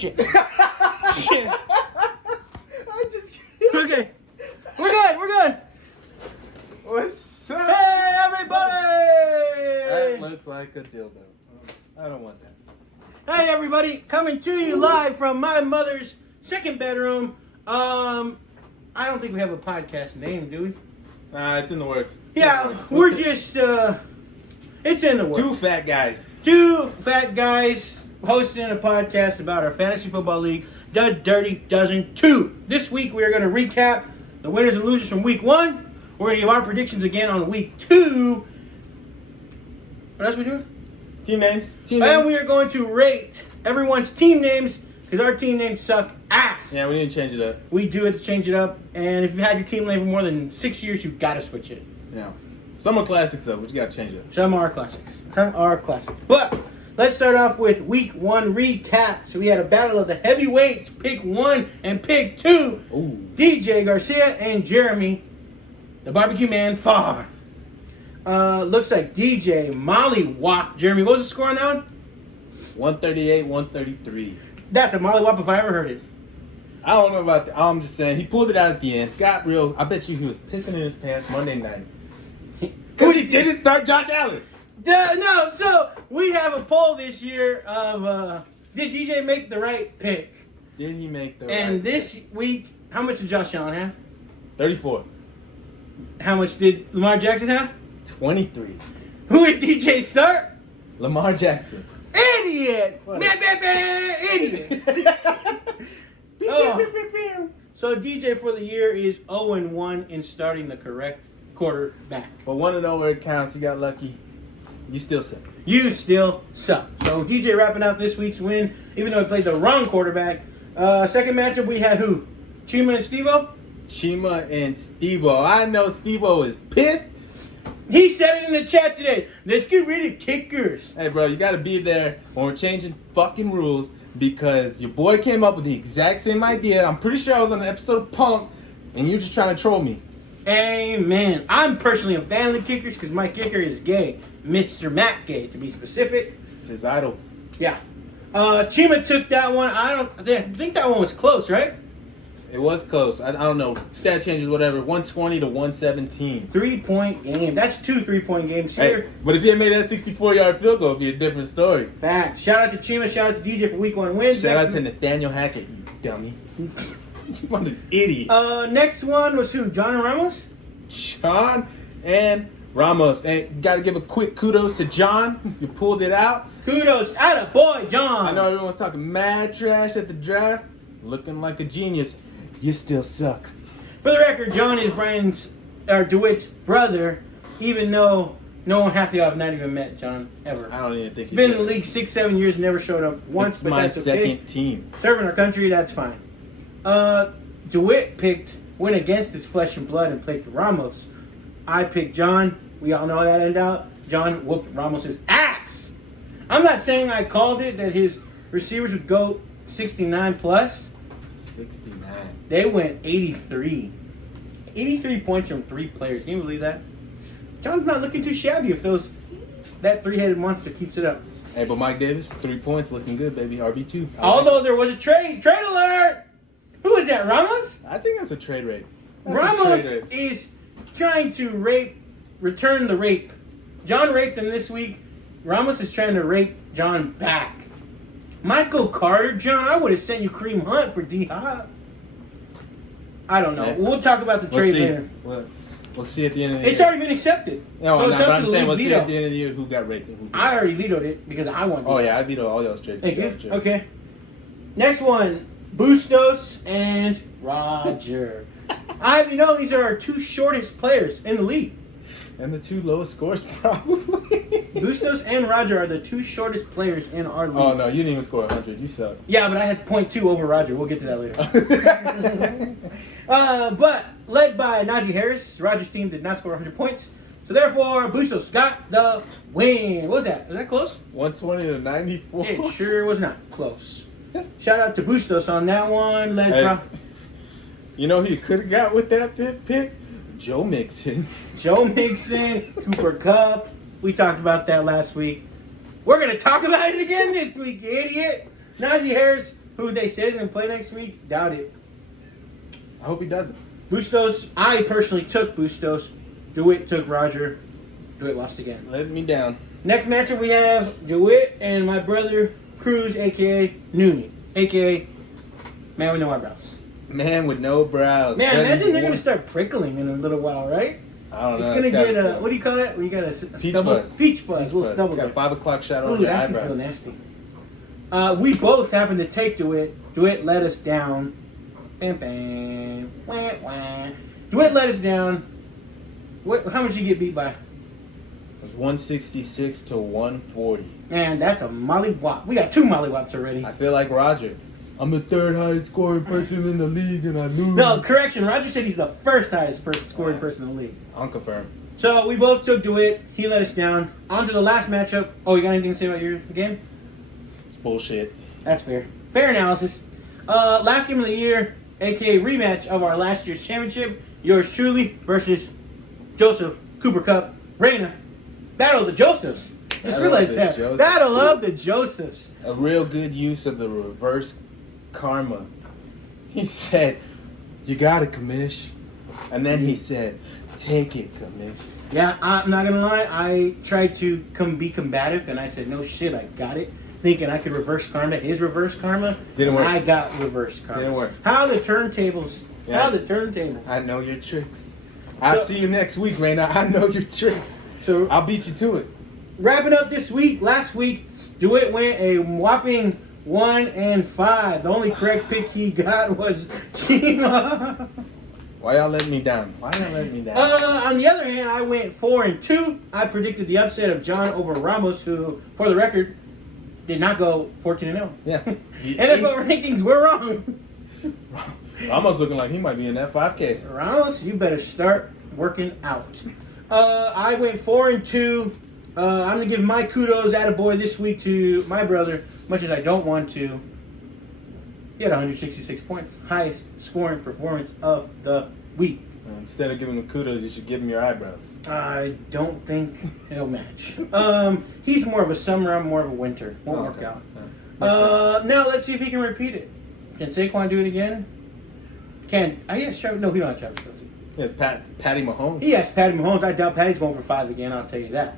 Shit. Shit. I just. Okay. We're good. What's up? Hey, everybody! That looks like a dildo. I don't want that. Hey, everybody. Coming to you live from my mother's second bedroom. I don't think we have a podcast name, do we? Nah, it's in the works. Yeah, we're just, it's in the works. Two fat guys. Two fat guys hosting a podcast about our fantasy football league, The Dirty Dozen 2. This week we are going to recap the winners and losers from week 1. We're going to give our predictions again on week 2. What else are we doing? Team names. And we are going to rate everyone's team names because our team names suck ass. Yeah, we need to change it up. We do have to change it up. And if you had your team name for more than 6 years, you got to switch it. Yeah. Some are classics though, but you gotta change it. Some are classics. But let's start off with week 1 recap. So we had a battle of the heavyweights, pick 1 and pick 2. Ooh. DJ Garcia and Jeremy, the barbecue man, Farr. Looks like DJ mollywhopped Jeremy. What was the score on that one? 138, 133. That's a mollywhop if I ever heard it. I don't know about that. I'm just saying, he pulled it out at the end. Got real. I bet you he was pissing in his pants Monday night. Because he didn't start Josh Allen. No, so we have a poll this year of did DJ make the right pick? Did he make the And right this pick? week, how much did Josh Allen have? 34. How much did Lamar Jackson have? 23. Who did DJ start? Lamar Jackson. Idiot! What? Idiot! Oh. So DJ for the year is 0-1 in starting the correct quarterback. But 1-0 where it counts. You got lucky. You still suck. You still suck. So DJ wrapping out this week's win, even though he played the wrong quarterback. Second matchup we had who? Chima and Steve-O? Chima and Steve-O. I know Steve-O is pissed. He said it in the chat today. Let's get rid of kickers. Hey, bro, you got to be there when we're changing fucking rules because your boy came up with the exact same idea. I'm pretty sure I was on an episode of Punk, and you're just trying to troll me. Amen. I'm personally a fan of the kickers because my kicker is gay. Mr. Matt Gay, to be specific. It's his idol. Yeah. Chima took that one. I think that one was close, right? It was close. I don't know. Stat changes, whatever. 120 to 117. 3-point game. That's 2 3-point games here. Hey, but if you had made that 64-yard field goal, it'd be a different story. Fact. Shout out to Chima. Shout out to DJ for week 1 wins. Shout out to Nathaniel Hackett, you dummy. What an idiot. Next one was who? John and Ramos? John and Ramos. And got to give a quick kudos to John. You pulled it out. Kudos. Atta boy, John. I know everyone's talking mad trash at the draft. Looking like a genius. You still suck. For the record, John is DeWitt's brother, even though no one half the I've not even met John ever. I don't even think He's been in the league 6-7 years, never showed up once, It's but my that's okay. second team. Serving our country, that's fine. DeWitt went against his flesh and blood and played for Ramos. I picked John. We all know how that ended out. John whooped Ramos' ass. I'm not saying I called it that his receivers would go 69 plus. 69. They went 83. 83 points from 3 players. Can you believe that? John's not looking too shabby if that 3-headed monster keeps it up. Hey, but Mike Davis, 3 points, looking good, baby. RB2. Although there was a trade alert! Who is that, Ramos? I think that's a trade rate. That's a Ramos trade rate. is trying to return the rape. John raped him this week. Ramos is trying to rape John back. Michael Carter, John, I would have sent you Kareem Hunt for D-Hop. I don't know. Yeah. We'll talk about the trade later. We'll see at the end of the year. It's already been accepted. No, so no, it's but up I'm to the saying league we'll see veto. at the end of the year who got raped and who didn't. I already vetoed it because I wanted to. Oh, yeah, I veto all y'all's trades. Thank you. Okay. Next one, Bustos and Roger. These are our 2 shortest players in the league. And the 2 lowest scores, probably. Bustos and Roger are the 2 shortest players in our league. Oh, no, you didn't even score 100. You suck. Yeah, but I had 0.2 over Roger. We'll get to that later. But led by Najee Harris, Roger's team did not score 100 points. So therefore, Bustos got the win. What was that? Was that close? 120 to 94. It sure was not close. Shout out to Bustos on that one. Hey, you know who you could have got with that 5th pick? Joe Mixon. Joe Mixon, Cooper Kupp. We talked about that last week. We're going to talk about it again this week, you idiot. Najee Harris, who they said is going to play next week. Doubt it. I hope he doesn't. Bustos, I personally took Bustos. DeWitt took Roger. DeWitt lost again. Let me down. Next matchup we have DeWitt and my brother Cruz, a.k.a. Nooney, a.k.a. Man with no eyebrows. Man with no brows. Man, That imagine is they're going to one- start prickling in a little while, right? I don't know. It's going to It's gotta get a, feel- what do you call that? When you got a Peach stubble? fuzz. Peach fuzz. Peach A little fuzz. stubble Got a there. 5 o'clock shadow Ooh, on your that's real eyebrows. nasty. We both happened to take DeWitt. DeWitt let us down. Bam, bam. Wah, wah. DeWitt let us down. How much did you get beat by? It was 166 to 140. Man, that's a mollywop. We got 2 mollywops already. I feel like Roger. I'm the 3rd highest scoring person in the league, and I lose. No, correction. Roger said he's the first highest scoring person in the league. Unconfirmed. So we both took DeWitt. He let us down. On to the last matchup. Oh, you got anything to say about your game? It's bullshit. That's fair. Fair analysis. Last game of the year, aka rematch of our last year's championship. Yours truly versus Joseph Cooper Cup Reina. Battle of the Josephs. Just Battle realized of the that. Josephs. Battle of the Josephs. A real good use of the reverse karma. He said, "You got it, Kamish," and then he said, "Take it, Kamish." Yeah, I'm not gonna lie. I tried to be combative, and I said, "No shit, I got it." Thinking I could reverse karma. His reverse karma. Didn't work. I got reverse karma. Didn't work. How the turntables? Yeah. How the turntables? I know your tricks. I'll So- see you next week, Raina. I know your tricks. So I'll beat you to it. wrapping up this week. Last week, DeWitt went a whopping 1-5. The only correct pick he got was Chima. Why y'all letting me down? Why y'all letting me down? On the other hand, I went 4-2. I predicted the upset of John over Ramos, who, for the record, did not go 14-0. Yeah. NFL rankings were wrong. Almost looking like he might be in that 5K. Ramos, you better start working out. I went 4-2. I'm gonna give my kudos, attaboy, this week to my brother, much as I don't want to. He had 166 points, highest scoring performance of the week. Instead of giving him kudos, you should give him your eyebrows. I don't think it'll match. He's more of a summer, I'm more of a winter. Won't work Okay. out. Now let's see if he can repeat it. Can Saquon do it again? No, he don't have Travis Kelce. Yeah, Patty Mahomes. He has Patty Mahomes. I doubt Patty's going for 5 again. I'll tell you that.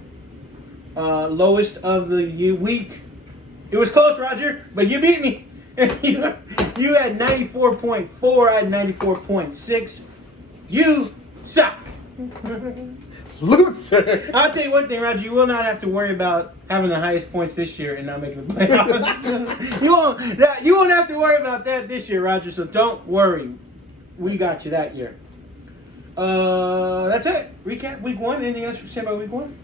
Lowest of the week. It was close, Roger, but you beat me. You had 94.4. I had 94.6. You suck. Loser. I'll tell you one thing, Roger. You will not have to worry about having the highest points this year and not making the playoffs. You won't have to worry about that this year, Roger. So don't worry. We got you that year. That's it. Recap week 1. Anything else to say about week 1?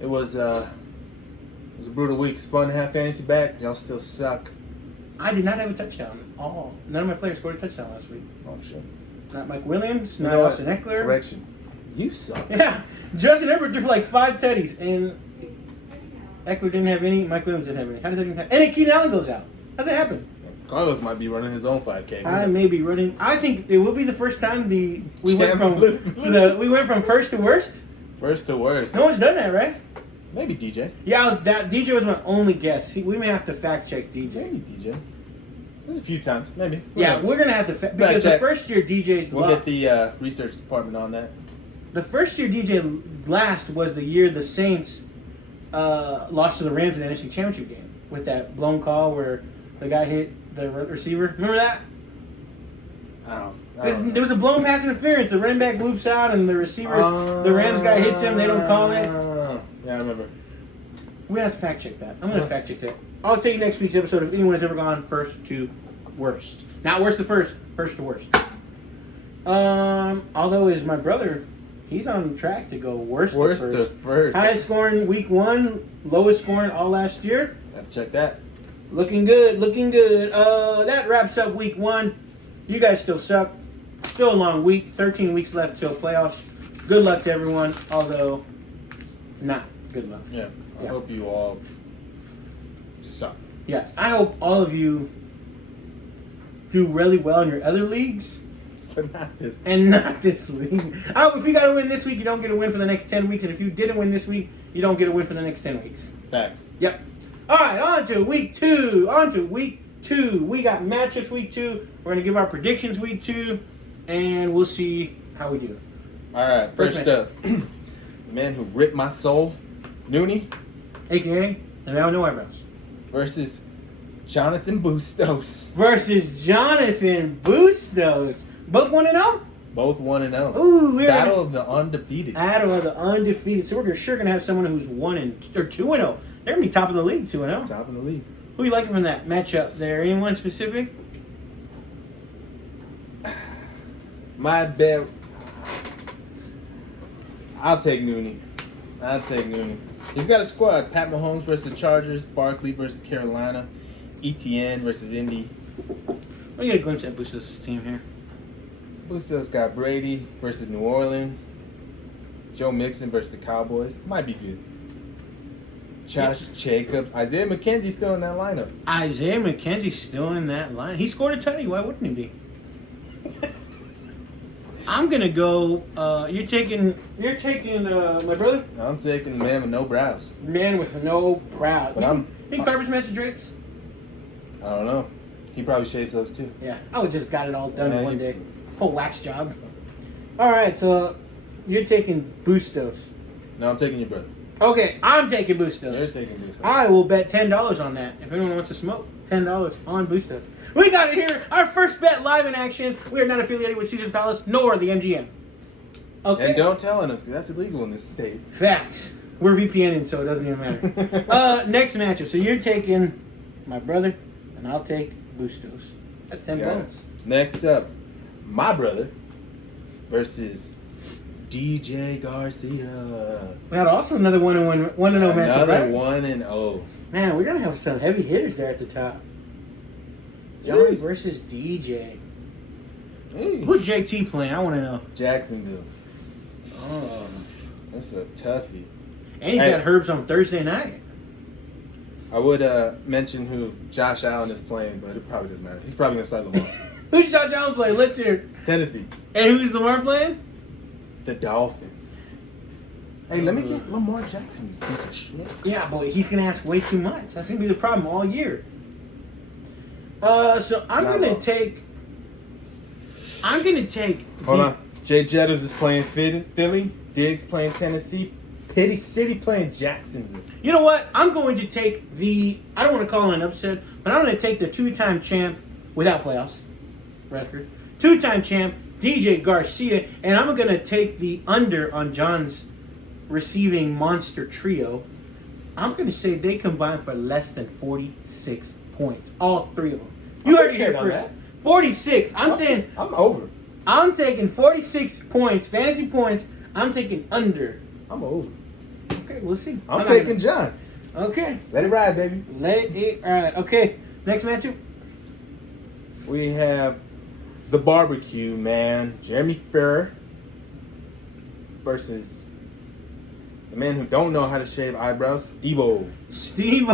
It was a brutal week. It's fun to have fantasy back. Y'all still suck. I did not have a touchdown at all. None of my players scored a touchdown last week. Oh shit. Not Mike Williams, You not know what? Austin Eckler. Correction. You suck. Yeah, Justin Herbert threw for like 5 tutties, and Eckler didn't have any. Mike Williams didn't have any. How does that even happen? And then Keenan Allen goes out. How's that happen? Carlos might be running his own 5K. I may be running. I think it will be the first time we went from first to worst. First to worst. No one's done that, right? Maybe DJ. Yeah, DJ was my only guess. We may have to fact check DJ. Maybe DJ. There's a few times. Maybe. Yeah, we're gonna have to because the check. first year DJ's We'll lost. get the research department on that. The first year DJ last was the year the Saints lost to the Rams in the NFC Championship game with that blown call where the guy hit the receiver. Remember that? I don't There was a blown pass interference. The running back loops out and the receiver, the Rams guy hits him. They don't call it. Yeah, I remember. We have to fact check that. I'm gonna fact check that. I'll tell you next week's episode if anyone has ever gone first to worst. Not worst to first to worst. Although is my brother, he's on track to go worst to first. Highest scoring week 1, lowest scoring all last year. Gotta check that. Looking good, looking good. That wraps up week 1. You guys still suck. Still a long week. 13 weeks left till playoffs. Good luck to everyone, although not good luck. Yeah. I Yeah. hope you all suck. Yeah, I hope all of you do really well in your other leagues But not this. and not this league. I hope if you got to win this week, you don't get a win for the next 10 weeks. And if you didn't win this week, you don't get a win for the next 10 weeks. Facts. Yep. All right, on to week 2. On to week 2. We got matchups week 2. We're going to give our predictions week 2. And we'll see how we do. All right, first up, the man who ripped my soul, Nooney, A.K.A. the man with no eyebrows. versus Jonathan Bustos. Versus Jonathan Bustos. Both 1-0? Both 1-0. Ooh, we're Battle of the undefeated. Battle of the undefeated. So we're sure going to have someone who's 2-0. They're going to be top of the league, 2-0. Top of the league. Who you liking from that matchup there? Anyone specific? My bet. I'll take Nooney. He's got a squad. Pat Mahomes versus the Chargers. Barkley versus Carolina. ETN versus Indy. Let me get a glimpse at Bustos' team here. Bustos got Brady versus New Orleans. Joe Mixon versus the Cowboys. Might be good. Josh Jacobs. Isaiah McKenzie still in that lineup. Isaiah McKenzie's still in that line. He scored a touchdown. Why wouldn't he be? I'm gonna go. You're taking my brother, I'm taking the man with no brows. man with no brow. But He Carter's match the Drakes. I don't know. He probably shaves those too. Yeah, I would just got it all done in Yeah, one you- day. Whole wax job. All right, so you're taking Bustos. No, I'm taking your brother. Okay, I'm taking Bustos. You're taking Bustos. I will bet $10 on that. If anyone wants to smoke, $10 on Bustos. We got it here. Our first bet live in action. We are not affiliated with Caesar's Palace nor the MGM. Okay. And don't tell on us, because that's illegal in this state. Facts. We're VPNing, so it doesn't even matter. Next matchup. So you're taking my brother, and I'll take Bustos. That's 10 Got it. points. Next up, my brother versus DJ Garcia. We had also another 1-0 matchup, Another right? 1-0. Man, we're gonna have some heavy hitters there at the top. Johnny versus DJ. Hey. Who's JT playing? I want to know. Jacksonville. Oh. That's a toughie. And he's Hey. got Herbs on Thursday night. I would mention who Josh Allen is playing, but it probably doesn't matter. He's probably going to start Lamar. Who's Josh Allen playing? Let's hear. Tennessee. And who's Lamar playing? The Dolphins. Hey, let me get Lamar Jackson, you piece of shit. Yeah, boy, he's gonna ask way too much. That's gonna be the problem all year. So I'm Not gonna wrong. take. Hold on. Jay Jettas is playing Philly. Diggs playing Tennessee. Petty City playing Jacksonville. You know what? I'm going to take the. I don't want to call it an upset, but I'm going to take the two-time champ without playoffs record. Two-time champ DJ Garcia, and I'm going to take the under on John's receiving monster trio. I'm going to say they combined for less than 46 points. All three of them. You I'll heard it take here on first. that. 46. I'm saying I'm over. I'm taking 46 points, fantasy points. I'm taking under. I'm over. Okay, we'll see. I'm not taking John. Okay. Let it ride, baby. Let it. All right. Okay. Next matchup. We have the barbecue man, Jeremy Ferrer, versus the man who don't know how to shave eyebrows, Steve-O. Steve.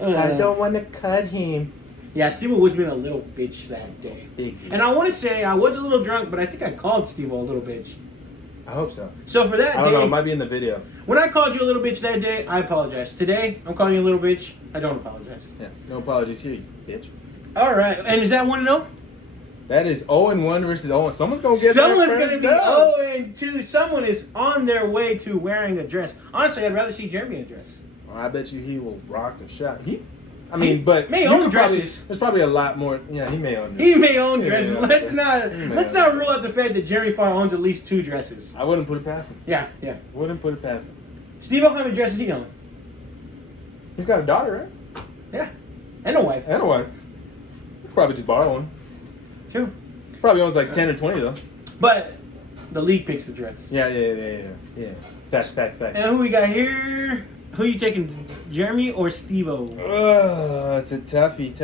I don't want to cut him. Yeah, Steve was being a little bitch that day. Big. And I want to say I was a little drunk, but I think I called Steve a little bitch. I hope so. So for that I don't know. It day, might be in the video. when I called you a little bitch that day, I apologize. Today, I'm calling you a little bitch. I don't apologize. Yeah. No apologies here, you bitch. All right. And is that 1-0? That is 0-1 versus 0. Someone's gonna get Someone's their going to first be dub. 0-2. Someone is on their way to wearing a dress. Honestly, I'd rather see Jeremy in a dress. I bet you he will rock the shot. I mean, but may you own could probably- dresses. There's probably a lot more. Yeah, he may own. He may own Yeah, dresses. yeah. Let's not rule out the fact that Jeremy Farr owns at least 2 dresses. I wouldn't put it past him. Yeah, yeah. Wouldn't put it past him. Steve, how many dresses he own? He's got a daughter, right? Yeah, and a wife And a wife. Probably just borrow one. too. Probably owns like 10 or 20 though. But the league picks the dress. Yeah. Facts. And who we got here? Who you taking, Jeremy or Steve-O? It's a toughie.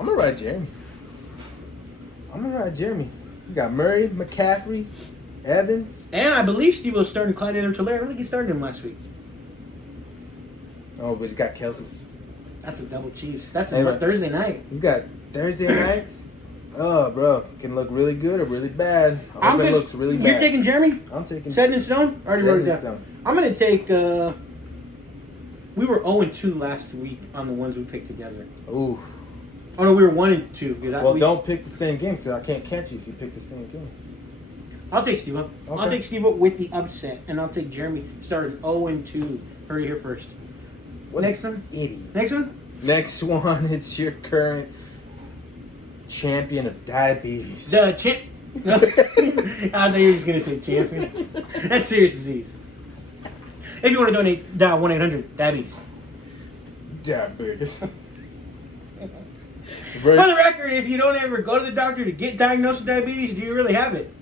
I'm gonna ride Jeremy. You got Murray, McCaffrey, Evans. And I believe Steve-O starting Clyde Edwards-Helaire. I don't think he started him last week. Oh, but he's got Kelsey. That's a double Chiefs. That's Hey, a man. Thursday night. He's got Thursday nights. Oh, bro, can look really good or really bad. I hope it looks really bad. You're taking Jeremy? I'm taking. Set in stone? Already Set wrote it in down. stone. I'm going to take We were 0-2 last week on the ones we picked together. Ooh. Oh no, we were 1-2. Well, don't pick the same game, so I can't catch you if you pick the same game. I'll take Steve up. Okay. I'll take Steve up with the upset, and I'll take Jeremy starting 0-2. Heard it here first. Next one. Idiot. Next one. Next one, it's your current champion of diabetes. The champ. No. I thought you were just gonna say champion. That's serious disease. If you want to donate, dial 1-800-DIABETES. Diabetes. For the record, if you don't ever go to the doctor to get diagnosed with diabetes, do you really have it?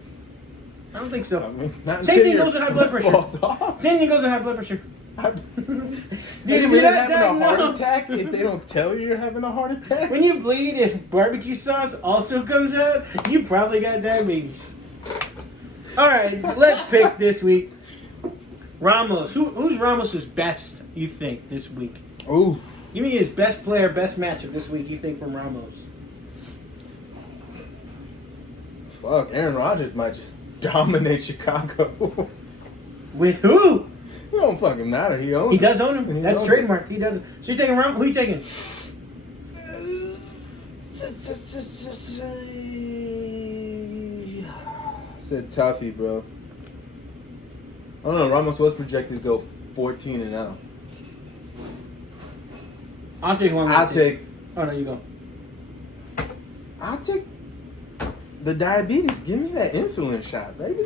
I don't think so. I mean, not Same until thing your goes with high blood pressure. falls off. Same thing goes with high blood pressure. Dude, if if you're you're not having a heart diagnosed- attack, if they don't tell you you're having a heart attack, When you bleed, if barbecue sauce also comes out, you probably got diabetes. All right, let's pick this week. Ramos. Who's Ramos' best, you think, this week? ooh, Give me his best player, best matchup this week, you think, from Ramos. fuck, Aaron Rodgers might just dominate Chicago. With who? It don't fucking matter. He owns. He it. does own him. He That's owns trademarked. He does. So you're taking Ramos? Who you taking? It's a toughie, bro. I don't know. Ramos was projected to go 14-0. I'll take one. I'll take. Oh, no, you go. I'll take the diabetes. Give me that insulin shot, baby.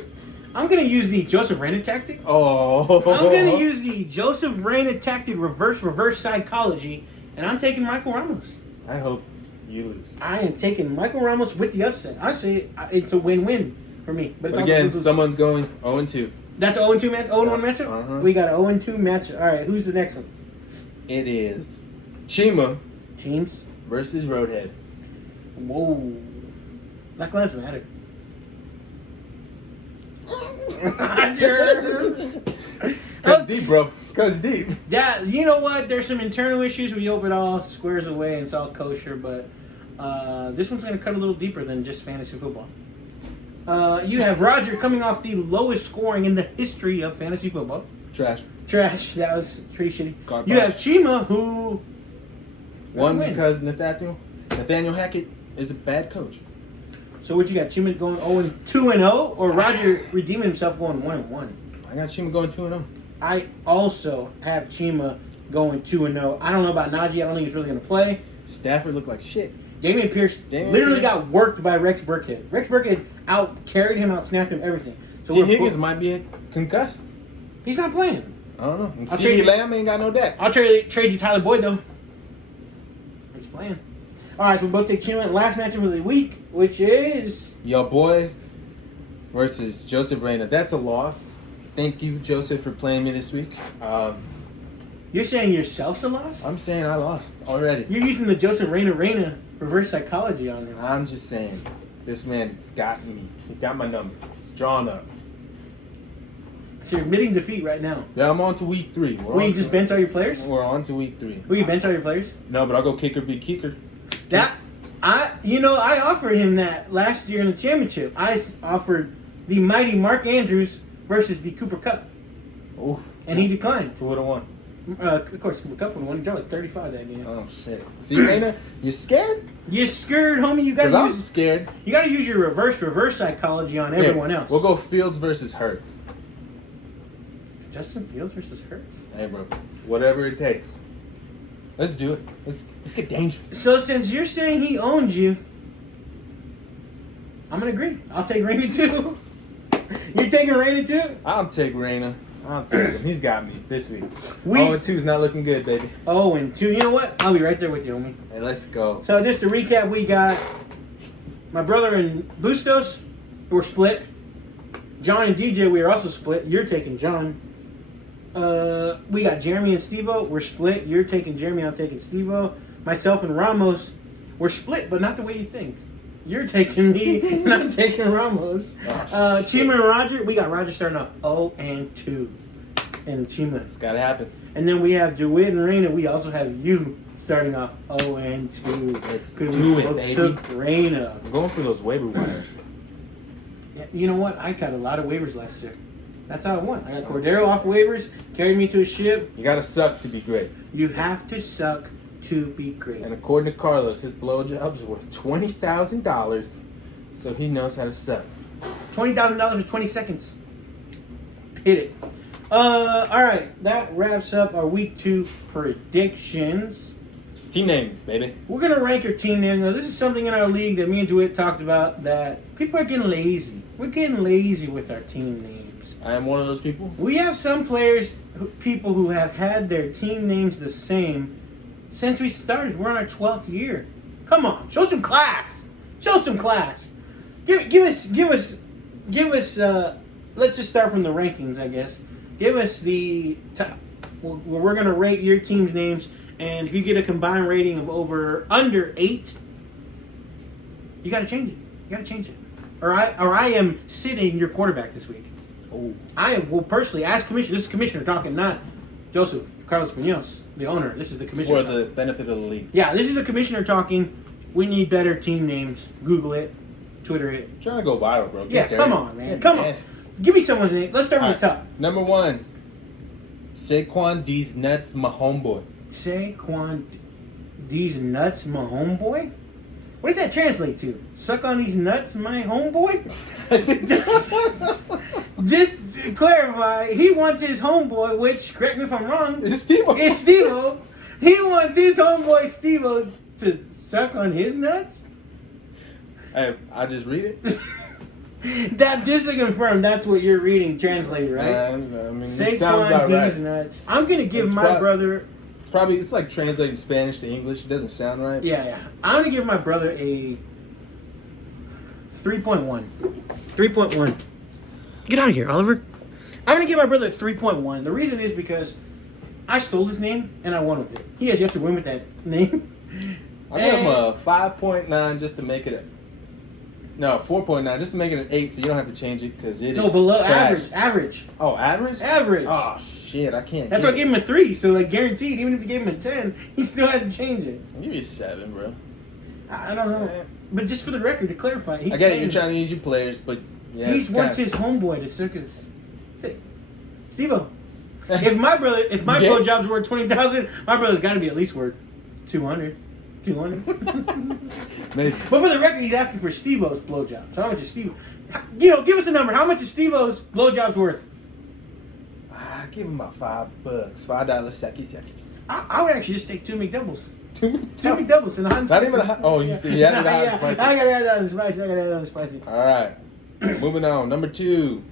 I'm going to use the Joseph Reyna tactic. Oh. I'm going to use the Joseph Reyna tactic reverse psychology, and I'm taking Michael Ramos. I hope you lose. I am taking Michael Ramos with the upset. I say it's a win-win for me. But it's But also again, lose-lose. someone's going 0-2. That's an 0-2 match. 0-1 matchup. Uh-huh. We got an 0-2 matchup. All right, who's the next one? It is Chima Teams. versus Roadhead. Whoa. Black Lives Matter. Cuz deep, bro. Cuz deep. Yeah, you know what? There's some internal issues. We hope it all squares away and it's all kosher, but this one's going to cut a little deeper than just fantasy football. You have Roger coming off the lowest scoring in the history of fantasy football. Trash. Trash. That was pretty shitty. Garbage. You have Chima, who One, win. because Nathaniel Hackett is a bad coach. So what you got? Chima going 0-2-0, or Roger redeeming himself going 1-1? I got Chima going 2-0. I also have Chima going 2-0. I don't know about Najee. I don't think he's really going to play. Stafford looked like shit. Damian Pierce literally got worked by Rex Burkhead. Rex Burkhead carried him, out snapped him, everything. So T. we're Higgins might be a concussed. he's not playing. I don't know. And I'll trade CeeDee you- Lamb ain't got no deck. I'll trade you Tyler Boyd though. He's playing. All right, so we both take Chima. Last matchup of the week, which is Your boy versus Joseph Reyna. That's a loss. Thank you, Joseph, for playing me this week. you're saying yourself's a loss. I'm saying I lost already. You're using the Joseph Reyna reverse psychology on him. I'm just saying, this man's got me. He's got my number. It's drawn up. So you're admitting defeat right now. Yeah, I'm on to week 3. Will you just bench all your players? We're on to week 3. Will you bench all your players? No, but I'll go kicker v kicker. I offered him that last year in the championship. I offered the mighty Mark Andrews versus the Cooper Cup, Ooh. and he declined. Who would have won? Of course, Cooper Cup would have won. He dropped like 35 that game. Oh shit. See, Reyna, you scared? You scared, homie. You Because I gotta was use scared. your reverse psychology on everyone Here, else. We'll go Fields versus Hurts. Justin Fields versus Hurts. Hey, bro. Whatever it takes. Let's do it. Let's get dangerous. So since you're saying he owns you, I'm gonna agree. I'll take Rainey too. You taking Rainey too? I'll take Reyna. I'll take him. He's got me this week. We- 0-2 is not looking good, baby. 0-2. You know what? I'll be right there with you, homie. Hey, let's go. So just to recap, we got my brother and Bustos, we're split. John and DJ, we are also split. You're taking John. We got Jeremy and Steve-O, we're split. You're taking Jeremy, I'm taking Steve-O. Myself and Ramos, we're split, but not the way you think. You're taking me, and I'm taking Ramos. Chima and Roger, we got Roger starting off 0-2 in Chima. It's got to happen. And then we have DeWitt and Reyna. We also have you starting off 0-2. Let's Because do we it, both baby. took Reyna. I'm going for those waiver wires. Yeah, you know what? I got a lot of waivers last year. That's how I won. I got Cordero off waivers, carried me to a ship. You gotta suck to be great. You have to suck to be great. And according to Carlos, his blowjobs were $20,000, so he knows how to suck. $20,000 for 20 seconds. Hit it. All right, that wraps up our week 2 predictions. Team names, baby. We're gonna rank our team names. Now, this is something in our league that me and DeWitt talked about, that people are getting lazy. We're getting lazy with our team names. I am one of those people. We have some players, people who have had their team names the same since we started. We're on our 12th year. Come on, show some class. Show some class. Give us. Let's just start from the rankings, I guess. Give us the top. We're gonna rate your team's names, and if you get a combined rating of under 8, you gotta change it. You gotta change it, or I am sitting your quarterback this week. Oh, I will personally, as commissioner. This is commissioner talking, not Joseph Carlos Munoz, the owner. This is the commissioner. for the benefit of the league. Yeah, this is the commissioner talking. We need better team names. Google it, Twitter it. I'm trying to go viral, bro. Yeah, Get come dirty. on, man. Get Come on. nasty. Give me someone's name. Let's start from All the right. top. Number 1, Saquon D's Nuts, my homeboy. Saquon These Nuts, my homeboy? What does that translate to? Suck on these nuts, my homeboy? Just to clarify, he wants his homeboy, which, correct me if I'm wrong, It's Steve-O. it's Steve-O. He wants his homeboy Steve-O to suck on his nuts? Hey, I just read it. That, just to confirm, that's what you're reading translated, right? I mean, it sounds Saquon about D's right. nuts. I'm going to give It's my prob- brother... It's like translating Spanish to English. It doesn't sound right. Yeah. I'm going to give my brother a 3.1. 3.1. Get out of here, Oliver. I'm going to give my brother a 3.1. The reason is because I stole his name and I won with it. He has yet to win with that name. I give him a 5.9 just to make it a... No, 4.9 just to make it an 8 so you don't have to change it because it No, is below trash. average. Oh, average? Average. Oh, shit. I can't. That's why I gave him a 3. So, like, guaranteed, even if you gave him a 10, he still had to change it. I'll give you a 7, bro. I don't know. But just for the record, to clarify, he's I get it. saying You're trying to use your players, but... Yeah, he it's wants kinda- his homeboy to circus. Hey, Steve-O. If my Yeah. blowjob's worth 20,000, my brother's got to be at least worth 200. 200. Maybe. But for the record, he's asking for Steve-O's blowjob. So how much is Steve? Give us a number. How much is Steve-O's blowjob's worth? I give him about $5. $5 seki. I would actually just take 2 McDoubles. Two 2 McDoubles and a hot Not even a hot... Oh, you see, you added yeah, hot spicy. I gotta add that on spicy. I gotta add that on spicy. All right. Moving on. Number 2.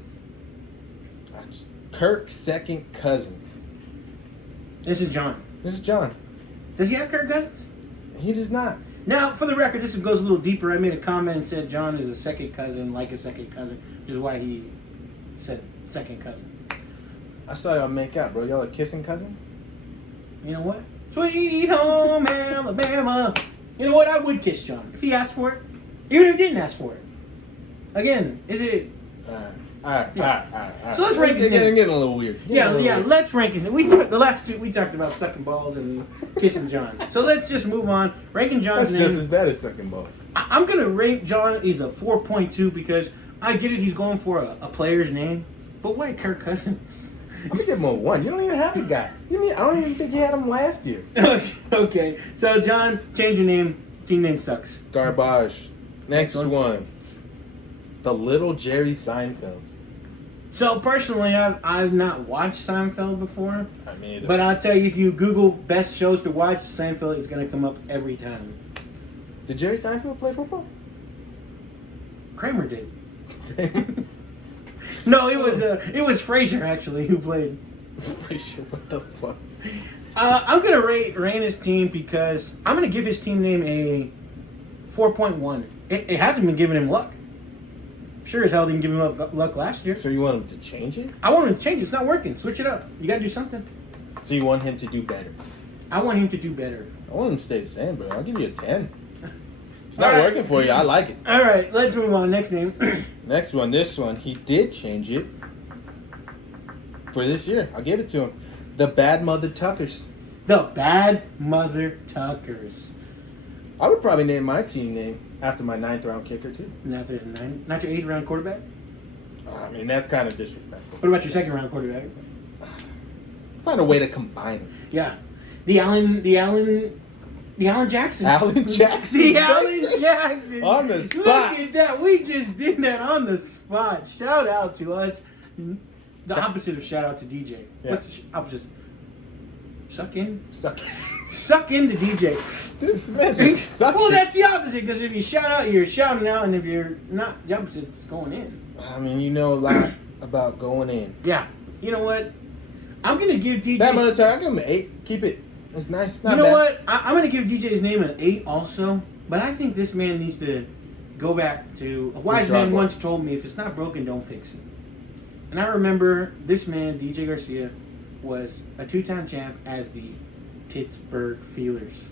Kirk's second cousins. This is John. This is John. Does he have Kirk Cousins? He does not. Now, for the record, this goes a little deeper. I made a comment and said John is a second cousin, like a second cousin, which is why he said second cousin. I saw y'all make out, bro. Y'all are kissing cousins? You know what? Sweet home Alabama. You know what? I would kiss John if he asked for it, even if he didn't ask for it. Again, is it? All right. So let's rank his name. It's getting a little weird. Yeah. Let's rank his. The last 2 we talked about sucking balls and kissing John. So let's just move on. Ranking John's That's name. just as bad as sucking balls. I'm gonna rate John is a 4.2 because I get it. He's going for a player's name, but why Kirk Cousins? I'm gonna give him a 1. You don't even have the guy. I don't even think you had him last year. Okay, so John, change your name. Team name sucks. Garbage. Next Next one. The Little Jerry Seinfelds. So personally, I've not watched Seinfeld before, I mean, but I'll tell you, if you Google best shows to watch, Seinfeld is gonna come up every time. did Jerry Seinfeld play football? Kramer did. No, it was Frasier actually who played. Frasier, what the fuck? I'm gonna rate his team because I'm gonna give his team name a 4.1. It hasn't been giving him luck. Sure as hell didn't give him luck last year. So you want him to change it? I want him to change it. It's not working. Switch it up. You gotta do something. So you want him to do better? I want him to do better. I want him to stay the same, bro. I'll give you a 10. It's not All right. working for you. I like it. All right, let's move on. Next name. Next one, this one, he did change it for this year. I'll give it to him. The Bad Mother Tuckers. The Bad Mother Tuckers. I would probably name my team name after my 9th round kicker too. Not your 8th round quarterback. I mean, that's kind of disrespectful. What about your second round quarterback? Find a way to combine them. Yeah, the Allen Jackson. Allen Jackson. The Allen Jackson. On the spot. Look at that. We just did that on the spot. Shout out to us. The opposite of shout out to DJ. Yeah. What's the opposite? Suck in? Suck. Suck into DJ. This man just sucks. Well, that's the opposite, because if you shout out, you're shouting out, and if you're not, the opposite's going in. I mean, you know a lot about going in. Yeah. You know what? I'm going to give DJ... That military, I'll give him an 8. Keep it. It's nice. Not You know bad. what? I'm going to give DJ's name an 8 also, but I think this man needs to go back to... A wise man once told me, if it's not broken, don't fix it. And I remember this man, DJ Garcia, was a 2-time champ as the Pittsburgh Steelers.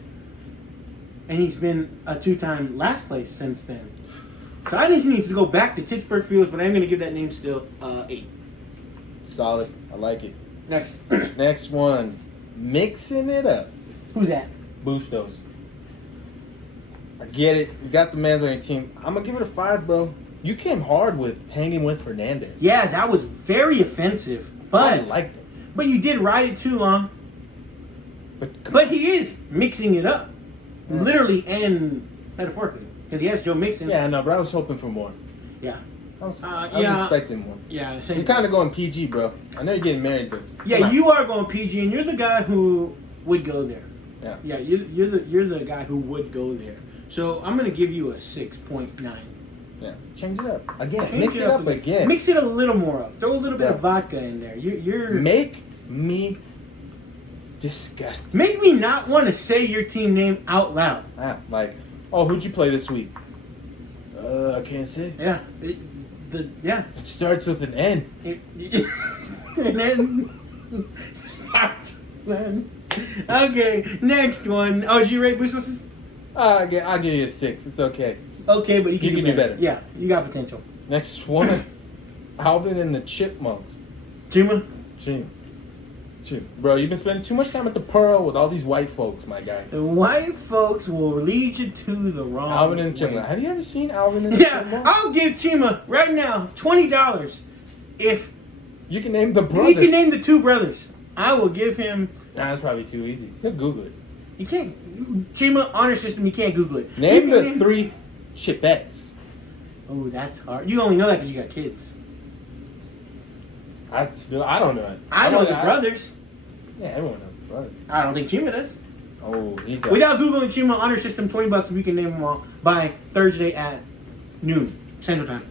And he's been a 2-time last place since then. So I think he needs to go back to Pittsburgh Steelers, but I'm going to give that name still 8. Solid. I like it. Next. Next one. Mixing it up. Who's that? Bustos. I get it. You got the man's on your team. I'm going to give it a 5, bro. You came hard with hanging with Hernandez. Yeah, that was very offensive. I But liked it. But you did ride it too long. But he is mixing it up. Yeah. Literally and metaphorically. Because he has Joe Mixon. Yeah, no, but I was hoping for more. Yeah. I was yeah. expecting more. Yeah. You're kind of going PG, bro. I know you're getting married, but Yeah, you are going PG, and you're the guy who would go there. Yeah. Yeah, you're the guy who would go there. So I'm gonna give you a 6.9. Yeah. Change it up again. Change Mix it up again. Mix it a little more up. Throw a little bit Yeah. of vodka in there. You're Make me disgusted. make me not want to say your team name out loud. Like, oh, who'd you play this week? I can't say. Yeah. Yeah. It starts with an N. And then okay, next one. Oh, did you rate Bustos? I'll give you a 6. It's okay. Okay, but you can do better. Yeah, you got potential. Next one. Alvin and the Chipmunks. Chima? Chim. Bro, you've been spending too much time at the Pearl with all these white folks, my guy. The white folks will lead you to the wrong Alvin and the way. Chipmunks. Have you ever seen Alvin and the Yeah, Chipmunks? I'll give Chima right now $20 if You can name the he brothers. can name the 2 brothers. I will give him. Nah, that's probably too easy. You Google it. You can't. Chima honor system. You can't Google it. Name You the can 3 Chipettes. Oh, that's hard. You only know that because you got kids. I don't know it. I know the brothers. Yeah, everyone knows the brothers. I don't think Chima does. Oh, he's a... Without Googling Chima honor system, $20, we can name them all by Thursday at noon Central Time.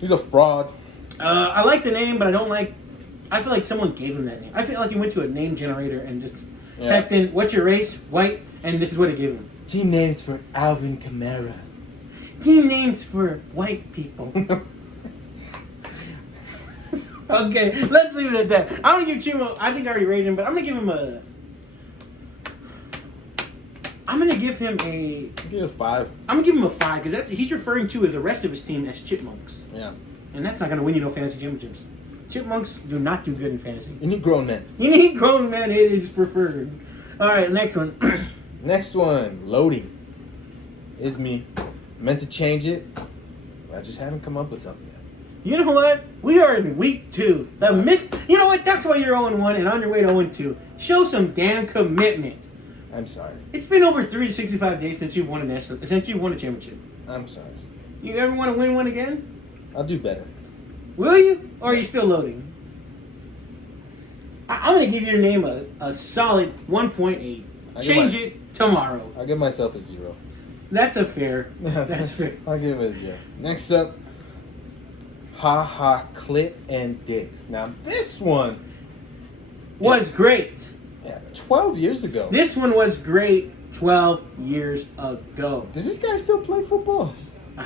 He's a fraud. I like the name, but I don't like. I feel like someone gave him that name. I feel like he went to a name generator and just typed in "What's your race?" White, and this is what it gave him. Team names for Alvin Kamara. Team names for white people. Okay, let's leave it at that. I'm gonna give Chima. I think I already rated him, but I'm gonna give him a. I'm gonna give him a. Give it a 5. I'm gonna give him a 5 because he's referring to the rest of his team as Chipmunks, Yeah. and that's not gonna win you no fantasy championships. Chipmunks do not do good in fantasy. You need grown men. You need grown men. It is preferred. All right, next one. Next one, loading. Is me. Meant to change it. I just haven't come up with something yet. You know what? We are in week 2. You know what? That's why you're 0-1 and on your way to 0-2. Show some damn commitment. I'm sorry. It's been over 365 days since you've won a championship. I'm sorry. You ever want to win one again? I'll do better. Will you? Or are you still loading? I'm going to give your name a solid 1.8. Change it tomorrow. I'll give myself a 0. That's a fair. That's fair. I'll give it a 0. Next up, Ha Ha Clit and Dicks. Now this one Was great. 12 years ago. This one was great 12 years ago. Does this guy still play football? I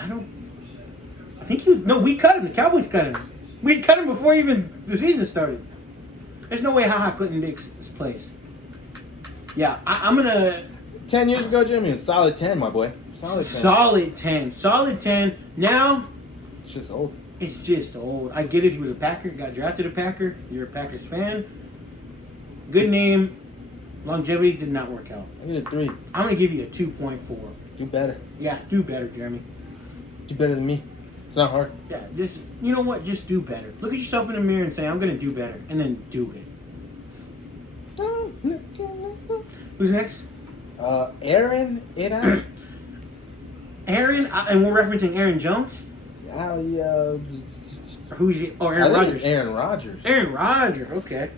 think he was. No, we cut him. The Cowboys cut him. We cut him before even the season started. There's no way HaHa Clinton Dix plays. Yeah, I'm going to. 10 years ago, Jeremy, a solid 10, my boy. Solid 10. Solid 10. Now, It's just old. it's just old. I get it. He was a Packer. Got drafted a Packer. You're a Packers fan. Good name. Longevity did not work out. I need a 3. I'm going to give you a 2.4. Do better. Yeah, do better, Jeremy. Do better than me. It's not hard. Yeah, you know what? Just do better. Look at yourself in the mirror and say, I'm going to do better. And then do it. Who's next? Aaron Ida. Aaron, and we're referencing Aaron Jones? Yeah. Or who's he? Oh, I Aaron think Rodgers. it's Aaron Rodgers. Aaron Rodgers, okay.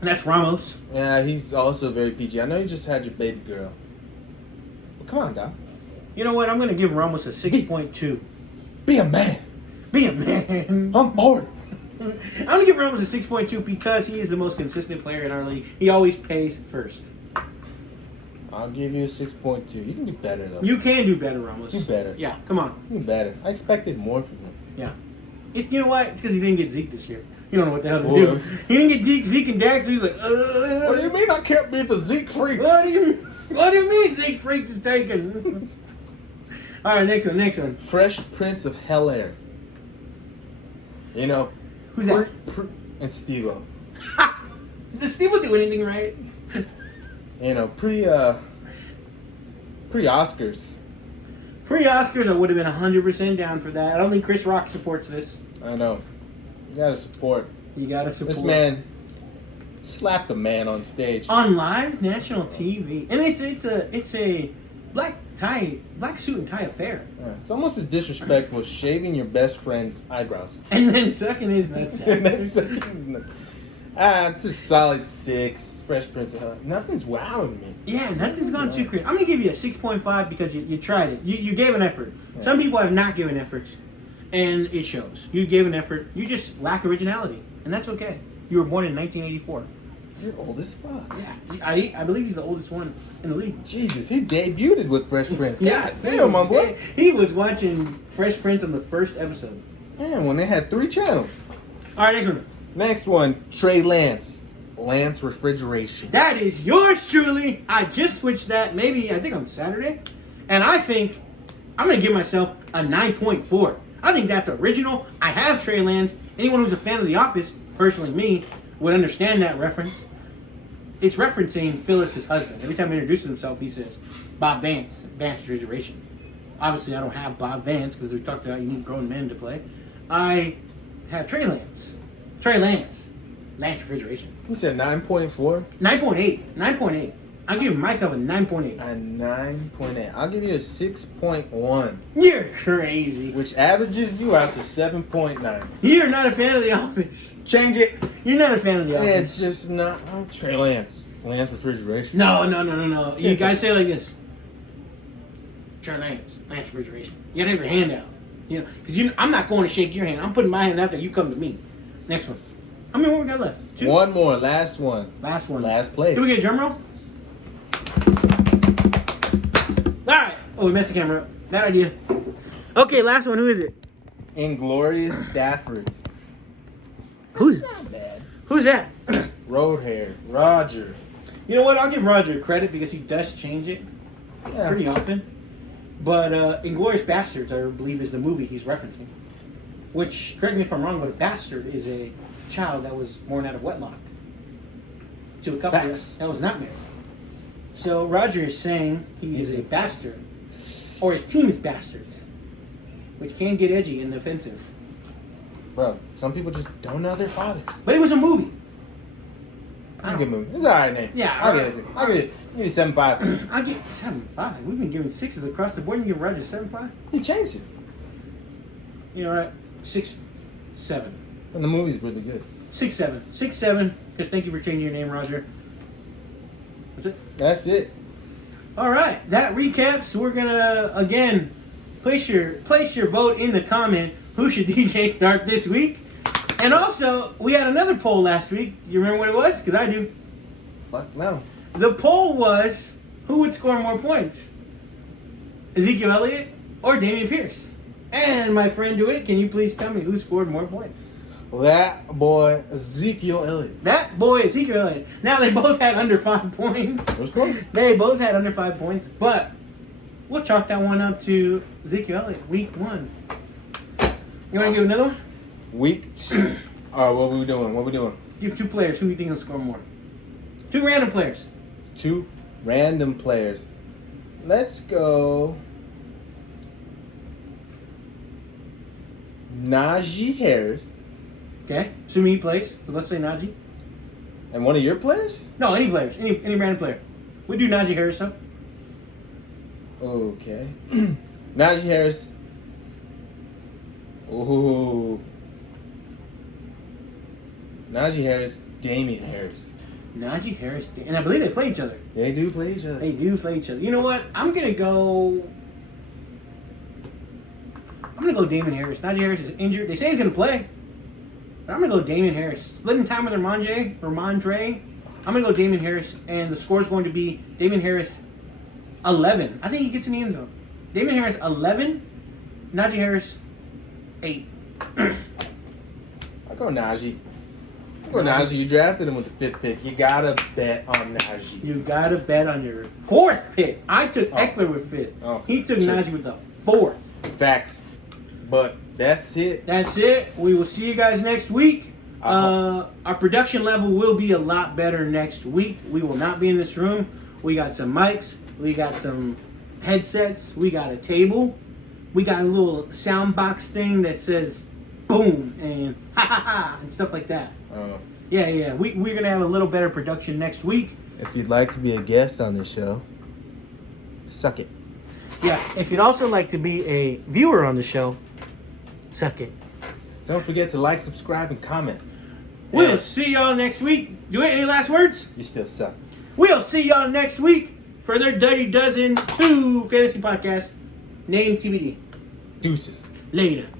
That's Ramos. Yeah, he's also very PG. I know you just had your baby girl. Well, come on, Doc. You know what? I'm going to give Ramos a 6.2. Be a man. Be a man. I'm bored. I'm going to give Ramos a 6.2 because he is the most consistent player in our league. He always pays first. I'll give you a 6.2. You can do better, though. You can do better, Ramos. Do better. Yeah, come on. Do better. I expected more from him. Yeah. You know what? It's because he didn't get Zeke this year. You don't know what the hell to Boy. do. He didn't get Zeke and Dax, so he's like, What do you mean I can't beat the Zeke freaks? What do you mean Zeke Freaks is taken? All right, next one. Fresh Prince of Bel-Air. You know, Who's that? and Steve-O. Does Steve do anything right? You know, pre-Oscars. Pre-Oscars, I would have been 100% down for that. I don't think Chris Rock supports this. I know. You gotta support. You gotta support. This man slapped a man on stage. On live national TV, and it's a black suit and tie affair, Yeah, it's almost as disrespectful as shaving your best friend's eyebrows. and then sucking his nuts. It's a solid 6. Fresh Prince of Bel-Air. Nothing's wowing me. Yeah, nothing's gone too crazy. I'm gonna give you a 6.5 because you tried it. You gave an effort. Yeah. Some people have not given efforts, and it shows. You gave an effort. You just lack originality, and that's okay. You were born in 1984. You're old as fuck. Yeah, I believe he's the oldest one in the league. Jesus, he debuted with Fresh Prince. Yeah, God damn, my boy. He was watching Fresh Prince on the first episode. Man, when they had 3 channels. All right, next one. Next one, Trey Lance. Lance Refrigeration. That is yours truly. I just switched that I think on Saturday. And I think I'm going to give myself a 9.4. I think that's original. I have Trey Lance. Anyone who's a fan of The Office, personally me, would understand that reference. It's referencing Phyllis's husband. Every time he introduces himself, he says, Bob Vance, Vance Refrigeration. Obviously, I don't have Bob Vance because we talked about you need grown men to play. I have Trey Lance. Lance Refrigeration. You said 9.4? 9.8. 9.8. I'm giving myself a 9.8. A 9.8. I'll give you a 6.1. You're crazy. Which averages you out to 7.9. You're not a fan of The Office. Change it. You're not a fan of The Office. It's just not. Trey Lance. Lance Refrigeration. No. You guys say it like this. Trey Lance. Lance Refrigeration. You gotta have your hand out. Because I'm not going to shake your hand. I'm putting my hand out there. You come to me. Next one. How many more we got left? 2? One more. Last one. Last one. Last place. Can we get a drum roll? Alright. Oh, we messed the camera up. Bad idea. Okay, last one. Who is it? Inglorious Staffords. Who's Not bad. Who's that? Road hair. Roger. You know what? I'll give Roger credit because he does change it Yeah. pretty often. But Inglourious Bastards, I believe, is the movie he's referencing. Which, correct me if I'm wrong, but a bastard is a child that was born out of wedlock to a couple Facts. that was not married. So Roger is saying he is a bastard, or his team is bastards, which can get edgy and offensive. Bro, some people just don't know their fathers. But it was a movie. I'll give him. It's alright name. Yeah, I'll give it to you. I'll give you 7.5. I'll give 7.5. We've been giving 6s across the board. You give Roger 7.5? You changed it. You know what? 6, 7. And the movie's really good. 6, 7. 6, 7. Because thank you for changing your name, Roger. That's it. That's it. All right, that recaps. We're gonna again place your vote in the comment. Who should DJ start this week? And also, we had another poll last week. You remember what it was? Because I do. What? No. The poll was who would score more points, Ezekiel Elliott or Dameon Pierce? And my friend DeWitt, can you please tell me who scored more points? That boy, Ezekiel Elliott. That boy, Ezekiel Elliott. Now, they both had under 5 points. It was close. They both had under 5 points, but we'll chalk that one up to Ezekiel Elliott, week 1. You want to give another one? Week. Alright, what we doing? What we doing? Give 2 players. Who do you think will score more? 2 random players. 2 random players. Let's go. Najee Harris. Okay, assuming he plays. So let's say Najee. And one of your players? No, any players, any random player. We do Najee Harris though. Okay. Najee Harris. Ooh. Najee Harris, Damian Harris. Najee Harris, and I believe they play each other. They do play each other. They do play each other. You know what? I'm gonna go Damian Harris. Najee Harris is injured. They say he's gonna play. But I'm gonna go Damian Harris. Splitting time with Ramondre. I'm gonna go Damian Harris, and the score is going to be Damian Harris 11. I think he gets in the end zone. Damian Harris 11, Najee Harris 8. I'll go Najee. Najee, you drafted him with the 5th pick. You gotta bet on Najee. You gotta bet on your 4th pick. I took Eckler with 5th. Oh, He took shit. Najee with the 4th. Facts. But that's it. That's it. We will see you guys next week. Uh-huh. Our production level will be a lot better next week. We will not be in this room. We got some mics. We got some headsets. We got a table. We got a little sound box thing that says boom and ha ha ha and stuff like that. Yeah. We're going to have a little better production next week. If you'd like to be a guest on this show, suck it. Yeah, if you'd also like to be a viewer on the show, suck it. Don't forget to like, subscribe, and comment. We'll see y'all next week. Do it. Any last words? You still suck. We'll see y'all next week for their Dirty Dozen 2 fantasy podcast. Name TBD. Deuces. Later.